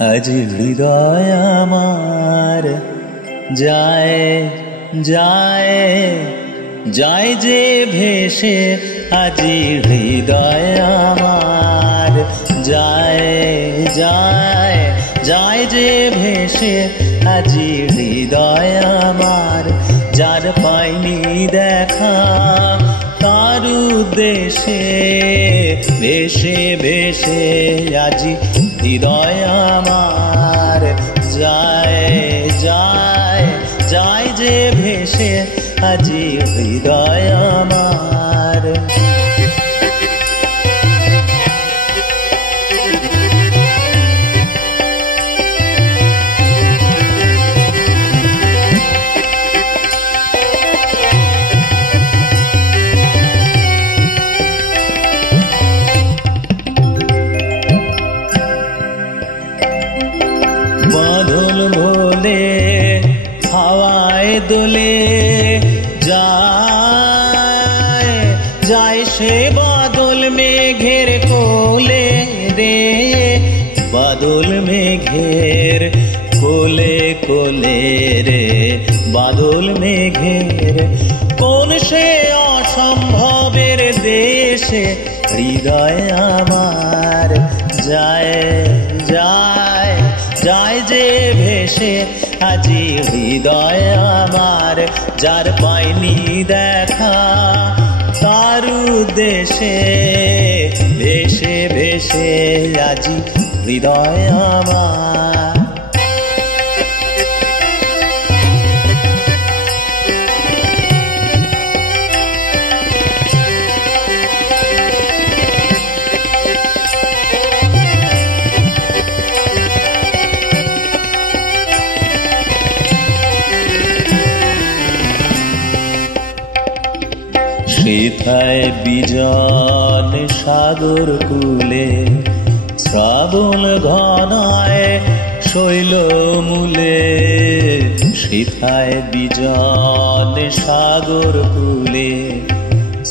আজি হৃদয় আমার যায় যায় যায় যে ভেসে, আজি হৃদয় আমার যায় যায় যায় যে ভেসে, আজি হৃদয় আমার। যার পাইনি দেখা তার উদ্দেশে ভেসে ভেসে, আজি হৃদয় আমার যায় যায় যায় যে ভেসে, আজি হৃদয় আমার। বাদল বলে হাওয়ায় দোলে যায় যায় সে বাদল মেঘের কোলে রে, বাদল মেঘের কোলে কোলে রে, বাদল মেঘের কোন সে অসম্ভবের দেশে, হৃদয় আমার যায় যায় যায় যে ভেসে, আজি হৃদয় আমার। যার পাইনি দেখা তার উদ্দেশে ভেসে ভেসে, আজি হৃদয় আমার। সেথায় বিজন সাগর কূলে, শ্রাবণ ঘনায় শৈল মূলে। সেথায় বিজন সাগর কূলে,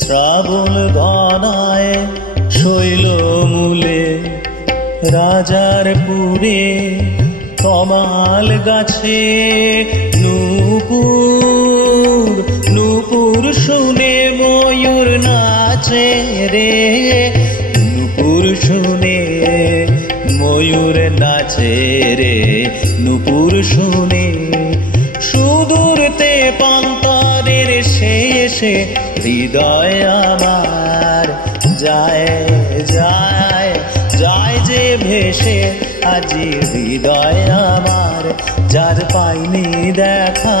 শ্রাবণ ঘনায় শৈল মূলে। রাজার পুরে তমাল গাছে নূপুর নূপুর শুনে ময়ূর নাচে রে, নূপুর শুনে ময়ূর নাচে রে, নূপুর শুনে। সুদূরতে পান্তরের শেষে, হৃদয় আমার যায় যায় যায় যে ভেসে, আজি হৃদয় আমার। যার পাইনি দেখা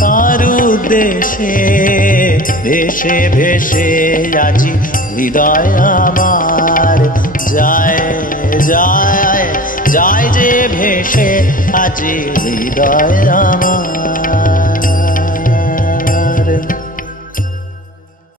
তার উদ্দেশে ভেসে ভেসে, আজি হৃদয় আমার যায় যায় যায় যে ভেসে, আজি হৃদয় আমার।